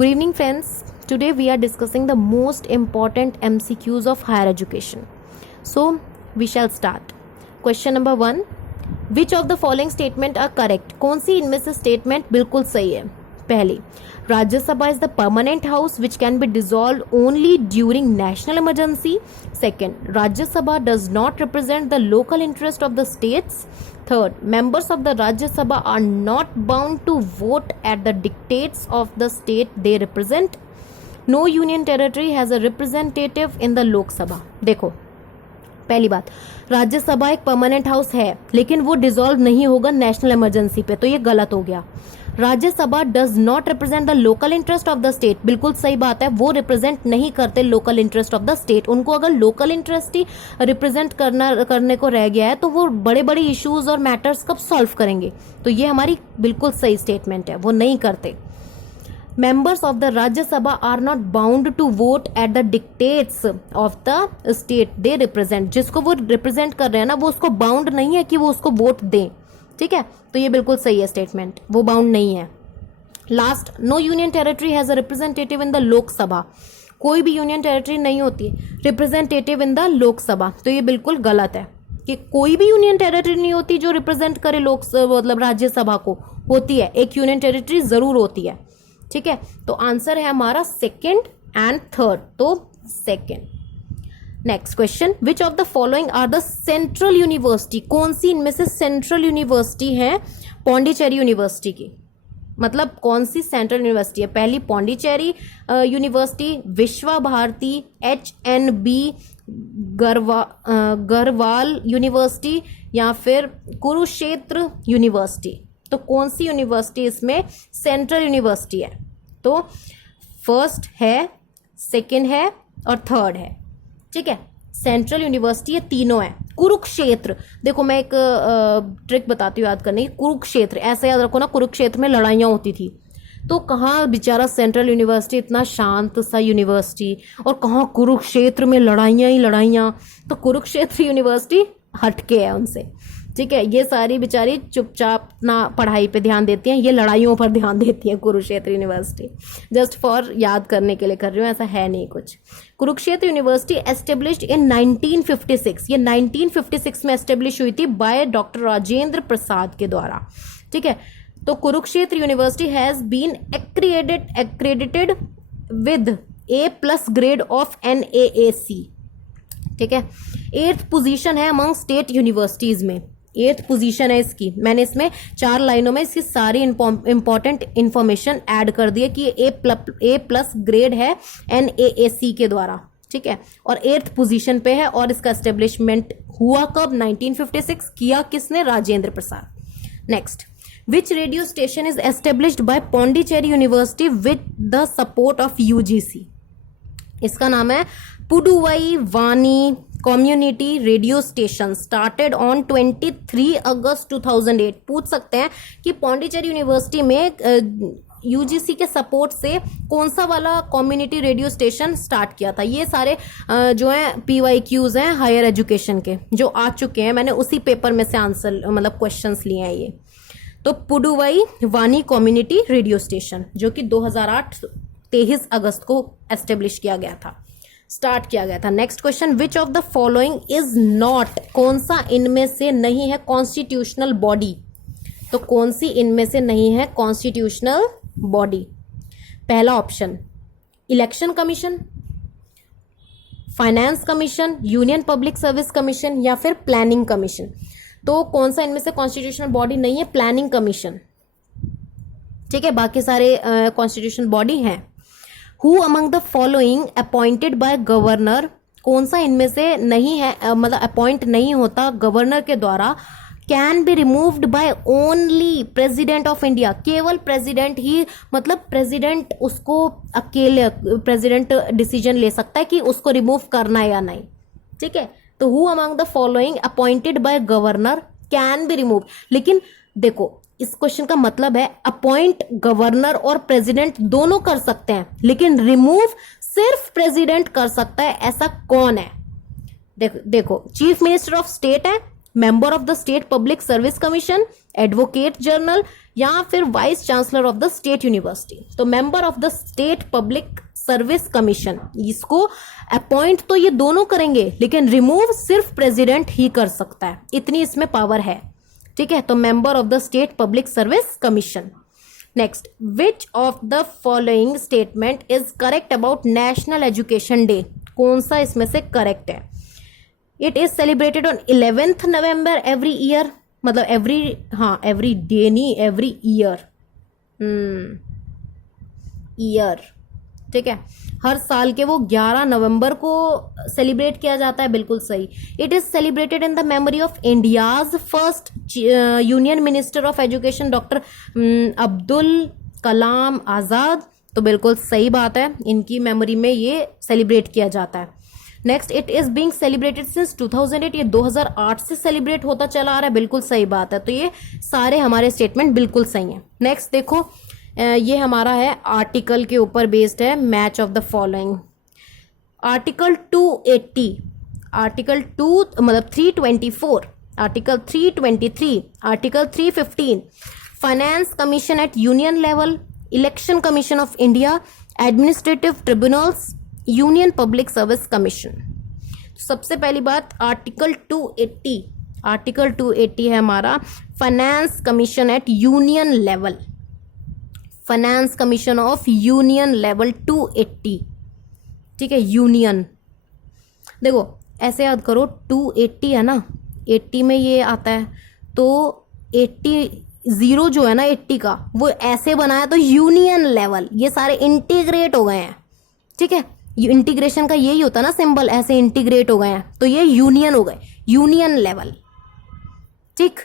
Good evening, friends. Today we are discussing the most important MCQs of higher education. So we shall start. Question number 1. Which of the following statement are correct? कौन सी इनमें से statement बिल्कुल सही है? पहली, Rajya Sabha is the permanent house which can be dissolved only during national emergency. Second, Rajya Sabha does not represent the local interest of the states. Third, members of the Rajya Sabha are not bound to vote at the dictates of the state they represent. No union territory has a representative in the Lok Sabha. देखो, पहली बात, राज्यसभा एक permanent house है लेकिन वो dissolve नहीं होगा national emergency पे, तो ये गलत हो गया. Rajya Sabha does not represent the local interest of the state, बिल्कुल सही बात है, वो रिप्रेजेंट नहीं करते local interest of the state. उनको अगर लोकल इंटरेस्ट ही रिप्रेजेंट करने को रह गया है तो वो बड़े बड़े इश्यूज और मैटर्स कब सॉल्व करेंगे? तो ये हमारी बिल्कुल सही स्टेटमेंट है, वो नहीं करते. Members of the Rajya Sabha are not bound to vote at the dictates of the state they represent. जिसको वो represent कर रहे हैं ना, वो उसको bound नहीं है कि वो उसको वोट दें. ठीक है, तो ये बिल्कुल सही है स्टेटमेंट, वो बाउंड नहीं है. Last, no union territory has a representative in the Lok Sabha. कोई भी यूनियन टेरिटरी नहीं होती रिप्रेजेंटेटिव इन द लोकसभा, तो ये बिल्कुल गलत है कि कोई भी यूनियन टेरिटरी नहीं होती जो रिप्रेजेंट करे मतलब राज्यसभा को. होती है, एक यूनियन टेरिटरी जरूर होती है. ठीक है, तो आंसर है हमारा सेकेंड एंड थर्ड, तो second. Next question, which of the following are the central university? कौन सी इनमें से सेंट्रल यूनिवर्सिटी है पौंडीचेरी यूनिवर्सिटी की? मतलब कौन सी सेंट्रल यूनिवर्सिटी है? पहली पौंडीचेरी यूनिवर्सिटी, विश्वा भारती, HNB गढ़वाल यूनिवर्सिटी, या फिर कुरुक्षेत्र यूनिवर्सिटी. तो कौन सी यूनिवर्सिटी इसमें सेंट्रल यूनिवर्सिटी है? तो फर्स्ट है, सेकंड है और थर्ड है. ठीक है, सेंट्रल यूनिवर्सिटी ये तीनों है. कुरुक्षेत्र, देखो मैं एक ट्रिक बताती हूँ याद करने की. कुरुक्षेत्र ऐसे याद रखो ना, कुरुक्षेत्र में लड़ाइयाँ होती थी, तो कहाँ बेचारा सेंट्रल यूनिवर्सिटी इतना शांत सा यूनिवर्सिटी, और कहाँ कुरुक्षेत्र में लड़ाइयाँ ही लड़ाइयाँ. तो कुरुक्षेत्र यूनिवर्सिटी हटके है उनसे. ठीक है, ये सारी बेचारी चुपचाप ना पढ़ाई पे ध्यान देती हैं, ये लड़ाइयों पर ध्यान देती है कुरुक्षेत्र यूनिवर्सिटी. जस्ट फॉर याद करने के लिए कर रही हूँ, ऐसा है नहीं कुछ. Kurukshetra university established in 1956. ये 1956 में एस्टेब्लिश हुई थी बाय डॉक्टर राजेंद्र प्रसाद के द्वारा. ठीक है, तो Kurukshetra university has been accredited with A+ grade of NAAC. ठीक है, 8th पोजीशन है अमंग स्टेट यूनिवर्सिटीज में. 8th पोजीशन है इसकी. मैंने इसमें 4 लाइनों में इसकी सारी इंपॉर्टेंट इंफॉर्मेशन ऐड कर दी है कि A+ ग्रेड है NAAC के द्वारा. ठीक है, और 8th पोजीशन पे है, और इसका एस्टेब्लिशमेंट हुआ कब? 1956. किया किसने? Rajendra Prasad. Next, which radio station is established by Pondicherry university with the support of UGC? इसका नाम है Puduvai Vani community radio station, started on 23 August 2008. पूछ सकते हैं कि पौंडीचेरी यूनिवर्सिटी में UGC के सपोर्ट से कौन सा वाला कम्युनिटी रेडियो स्टेशन स्टार्ट किया था? ये सारे जो हैं PYQs हैं हायर एजुकेशन के जो आ चुके हैं, मैंने उसी पेपर में से आंसर मतलब क्वेश्चंस लिए हैं ये. तो Puduvai Vani community radio station जो कि 2008 23 अगस्त को एस्टेब्लिश किया गया था, स्टार्ट किया गया था. Next question, which of the following is not? कौन सा इनमें से नहीं है कॉन्स्टिट्यूशनल बॉडी? तो कौन सी इनमें से नहीं है कॉन्स्टिट्यूशनल बॉडी? पहला option, election commission, finance commission, union public service commission, या फिर प्लानिंग कमीशन. तो कौन सा इनमें से कॉन्स्टिट्यूशनल बॉडी नहीं है? Planning commission. ठीक है, बाकी सारे कॉन्स्टिट्यूशनल बॉडी हैं. Who among the following appointed by governor? कौन सा इनमें से नहीं है मतलब अपॉइंट नहीं होता गवर्नर के द्वारा? Can be removed by only president of India. केवल प्रेसिडेंट ही, मतलब प्रेसिडेंट उसको अकेले प्रेसिडेंट डिसीजन ले सकता है कि उसको रिमूव करना है या नहीं. ठीक है, तो who among the following appointed by governor can be remove. लेकिन देखो, इस क्वेश्चन का मतलब है अपॉइंट गवर्नर और प्रेसिडेंट दोनों कर सकते हैं, लेकिन रिमूव सिर्फ प्रेसिडेंट कर सकता है. ऐसा कौन है? देखो, चीफ मिनिस्टर ऑफ स्टेट है member of the state public service commission, advocate general, या फिर vice chancellor of the state university. तो member of the state public service commission, इसको अपॉइंट तो ये दोनों करेंगे, लेकिन रिमूव सिर्फ प्रेसिडेंट ही कर सकता है, इतनी इसमें पावर है, ठीक है। तो member of the state public service commission. Next, which of the following statement is correct about national education day? कौन सा इसमें से करेक्ट है? It is celebrated on 11th November every year, मतलब एवरी डे नहीं, एवरी ईयर, ईयर, ठीक है। हर साल के वो 11 नवंबर को सेलिब्रेट किया जाता है, बिल्कुल सही। It is celebrated in the memory of India's first union minister of education doctor Abdul Kalam Azad. तो बिल्कुल सही बात है, इनकी मेमोरी में ये सेलिब्रेट किया जाता है। Next, it is being celebrated since 2008, ये 2008 से सेलिब्रेट होता चला आ रहा है, बिल्कुल सही बात है। तो ये सारे हमारे स्टेटमेंट बिल्कुल सही हैं। नेक्स्ट देखो, ये हमारा है आर्टिकल के ऊपर बेस्ड है, match of the following. Article 280, article 2 मतलब 324, article 323, article 315, finance commission at union level, election commission of India, administrative tribunals, union public service commission. सबसे पहली बात, आर्टिकल 280, आर्टिकल 280 है हमारा finance commission at union level, finance commission of union level 280, ठीक है, union. देखो ऐसे याद करो, 280 है ना, 80 में ये आता है, तो 80 जीरो जो है ना 80 का, वो ऐसे बनाया तो यूनियन लेवल, ये सारे इंटीग्रेट हो गए हैं, ठीक है। इंटीग्रेशन का यही होता है ना सिंबल, ऐसे इंटीग्रेट हो गए हैं, तो ये यूनियन हो गए, यूनियन लेवल, ठीक।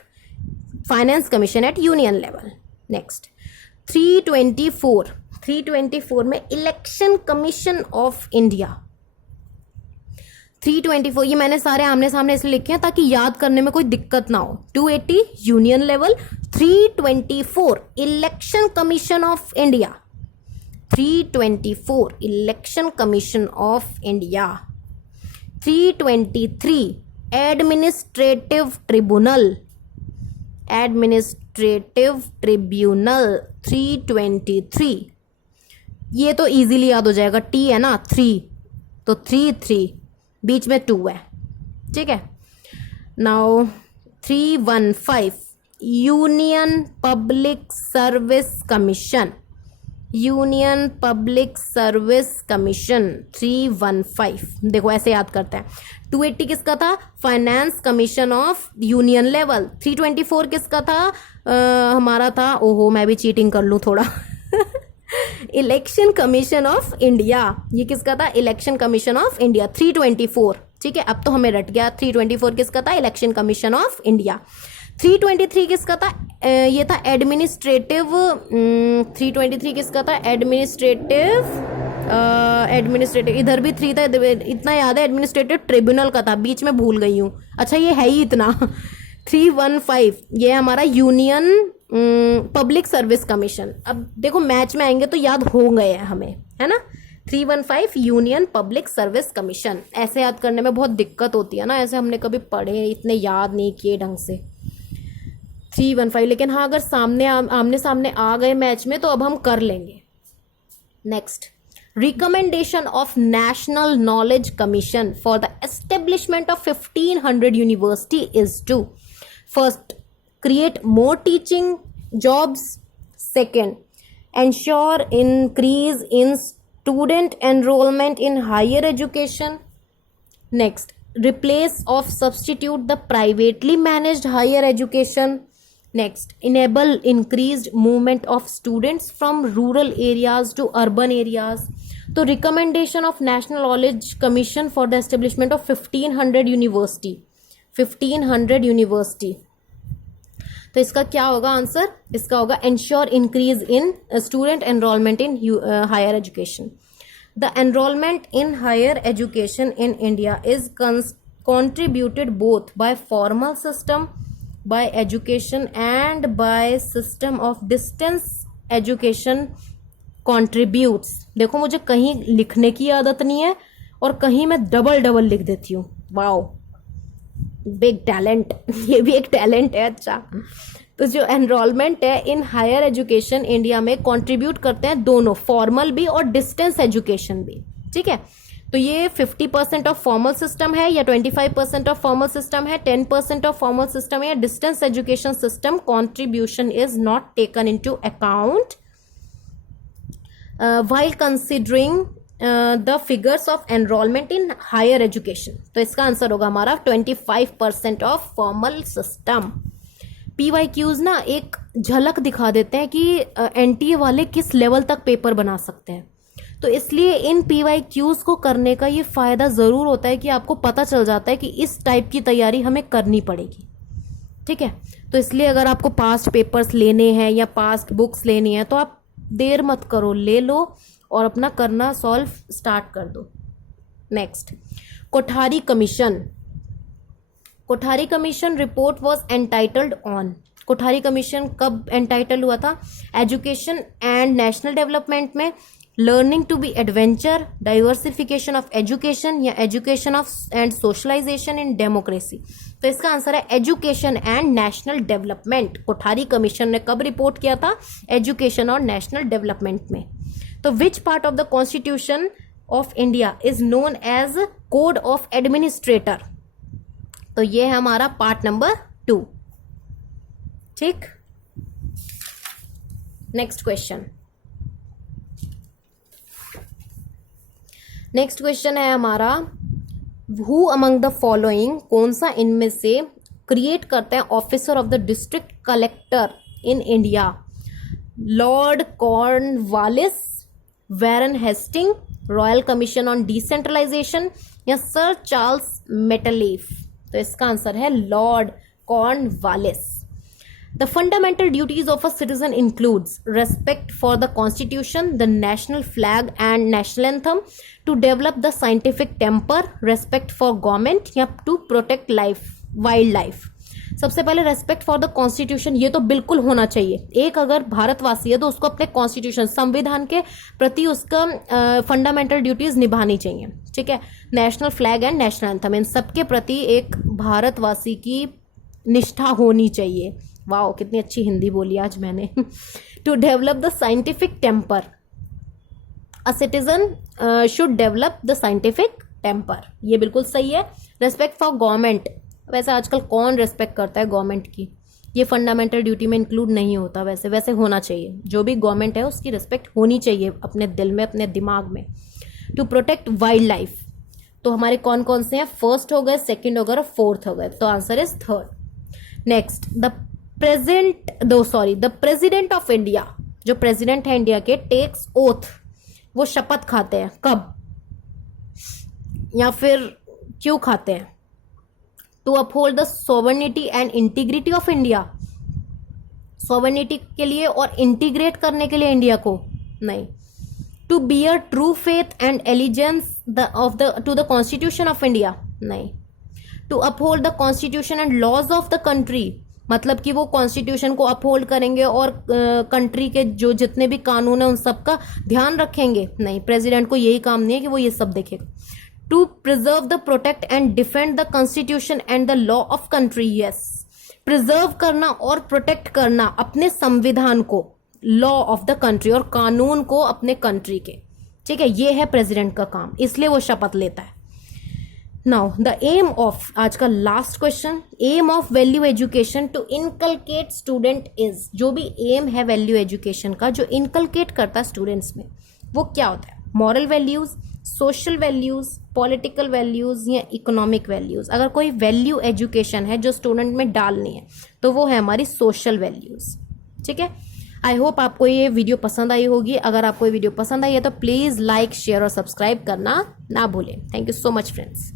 Finance commission at union level. Next, 324 में इलेक्शन कमीशन ऑफ इंडिया। 324 ये मैंने सारे आमने सामने इसलिए लिखे हैं ताकि याद करने में कोई दिक्कत ना हो। 280 union level, 324 election commission of India, 324 election commission of India. 323 administrative tribunal, administrative tribunal 323, ये तो इजीली याद हो जाएगा, टी है ना 3, तो 3 बीच में 2 है, ठीक है। Now 315 union public service commission, union public service commission 315, देखो ऐसे याद करते हैं। 280 किसका था? Finance commission of union level. 324 किसका था? हमारा था, ओहो मैं भी चीटिंग कर लूँ थोड़ा इलेक्शन कमीशन ऑफ इंडिया, ये किसका था? इलेक्शन कमीशन ऑफ इंडिया 324, ठीक है। अब तो हमें रट गया, 324 किसका था? Election commission of India. 323 किसका था? ये था एडमिनिस्ट्रेटिव, 323 किसका था? एडमिनिस्ट्रेटिव, इधर भी 3 था, इतना याद है, एडमिनिस्ट्रेटिव ट्रिब्यूनल का था, बीच में भूल गई हूँ, अच्छा ये है ही इतना 315 ये हमारा यूनियन पब्लिक सर्विस कमीशन। अब देखो मैच में आएंगे तो याद हो गए हैं हमें, है ना। 315 यूनियन पब्लिक सर्विस कमीशन, ऐसे याद करने में बहुत दिक्कत होती है ना, ऐसे हमने कभी पढ़े इतने याद नहीं किए ढंग से 315, लेकिन हाँ अगर सामने आमने सामने आ गए मैच में तो अब हम कर लेंगे। Next, recommendation of national knowledge commission for the establishment of 1500 university is to, first create more teaching jobs, second ensure increase in student enrollment in higher education, next replace of substitute the privately managed higher education, next enable increased movement of students from rural areas to urban areas। तो recommendation of national knowledge commission for the establishment of 1500 university, तो इसका क्या होगा answer? इसका होगा ensure increase in student enrolment in higher education. The enrolment in higher education in India is contributed both by formal system, by education and by system of distance education contributes। देखो मुझे कहीं लिखने की आदत नहीं है और कहीं मैं डबल लिख देती हूँ, वाओ बिग टैलेंट, ये भी एक टैलेंट है। अच्छा, तो जो एनरोलमेंट है इन हायर एजुकेशन इंडिया में कंट्रीब्यूट करते हैं दोनों, फॉर्मल भी और डिस्टेंस एजुकेशन भी, ठीक है। तो ये 50% ऑफ फॉर्मल सिस्टम है या 25% ऑफ फॉर्मल सिस्टम है, 10% ऑफ फॉर्मल सिस्टम है या distance education system, contribution is not taken into account while considering the figures of enrollment in higher education। तो इसका आंसर होगा हमारा 25% ऑफ फॉर्मल सिस्टम। PYQs ना एक झलक दिखा देते हैं कि NTA वाले किस लेवल तक पेपर बना सकते हैं, तो इसलिए इन PYQs को करने का ये फ़ायदा ज़रूर होता है कि आपको पता चल जाता है कि इस टाइप की तैयारी हमें करनी पड़ेगी, ठीक है। तो इसलिए अगर आपको पास्ट पेपर्स लेने हैं या पास्ट बुक्स लेनी है तो आप देर मत करो, ले लो और अपना करना सॉल्व स्टार्ट कर दो। Next, Kothari commission. Kothari commission report was entitled on. Kothari commission कब एंटाइटल हुआ था? एजुकेशन एंड नेशनल डेवलपमेंट में, learning to be adventure, diversification of education या education of and socialization in democracy. तो इसका आंसर है education and national development. Kothari commission ने कब रिपोर्ट किया था? एजुकेशन और नेशनल डेवलपमेंट में। तो which part of the constitution of India is known as code of administrator? तो ये है हमारा पार्ट नंबर 2, ठीक। नेक्स्ट क्वेश्चन, नेक्स्ट क्वेश्चन है हमारा, हु अमंग द फॉलोइंग, कौन सा इनमें से क्रिएट करते हैं officer of the district collector in India? Lord Cornwallis, Warren Hasting, royal commission on decentralisation या सर चार्ल्स मेटलीफ? तो इसका आंसर है Lord Cornwallis. The fundamental duties of a citizen includes respect for the constitution, the national flag and national anthem, to develop the scientific temper, respect for government या to protect life, wildlife। सबसे पहले respect for the constitution, ये तो बिल्कुल होना चाहिए। एक अगर भारतवासी है तो उसको अपने कॉन्स्टिट्यूशन, संविधान के प्रति उसका फंडामेंटल ड्यूटीज निभानी चाहिए, ठीक है। National flag and national anthem, इन सबके प्रति एक भारतवासी की निष्ठा होनी चाहिए। वाओ, कितनी अच्छी हिंदी बोली आज मैंने। To develop the scientific temper, a citizen should develop the scientific temper, ये बिल्कुल सही है। रेस्पेक्ट फॉर गवर्नमेंट, वैसे आजकल कौन रेस्पेक्ट करता है गवर्नमेंट की, ये फंडामेंटल ड्यूटी में इंक्लूड नहीं होता। वैसे होना चाहिए, जो भी गवर्नमेंट है उसकी रेस्पेक्ट होनी चाहिए अपने दिल में, अपने दिमाग में। टू प्रोटेक्ट वाइल्ड लाइफ, तो हमारे कौन कौन से हैं? फर्स्ट हो गए, सेकेंड हो गए और फोर्थ हो गए, तो answer is third. Next, the president of India, जो प्रेसिडेंट है इंडिया के, टेक्स ओथ, वो शपथ खाते हैं कब या फिर क्यों खाते हैं? To uphold the sovereignty and integrity of India, sovereignty के लिए और इंटीग्रेट करने के लिए इंडिया को? नहीं। To bear true faith and allegiance to the constitution of India? नहीं। To uphold the constitution and laws of the country, मतलब कि वो कॉन्स्टिट्यूशन को अपहोल्ड करेंगे और कंट्री के जो जितने भी कानून है उन सब का ध्यान रखेंगे? नहीं, प्रेसिडेंट को यही काम नहीं है कि वो ये सब देखेगा। To preserve the, protect and defend the constitution and the law of country, yes. Preserve करना और प्रोटेक्ट करना अपने संविधान को, लॉ ऑफ द कंट्री और कानून को अपने कंट्री के, ठीक है, ये है प्रेसिडेंट का काम, इसलिए वो शपथ लेता है। नाउ द एम ऑफ, आज का last question, aim of value education to inculcate student is, जो भी एम है वैल्यू एजुकेशन का, जो इनकलकेट करता है स्टूडेंट्स में, वो क्या होता है? Moral values, social values, political values या इकोनॉमिक वैल्यूज? अगर कोई वैल्यू एजुकेशन है जो स्टूडेंट में डालनी है तो वो है हमारी सोशल वैल्यूज, ठीक है। आई होप आपको ये वीडियो पसंद आई होगी। अगर आपको ये वीडियो पसंद आई है तो प्लीज़ लाइक, शेयर और सब्सक्राइब करना ना भूलें। Thank you so much friends.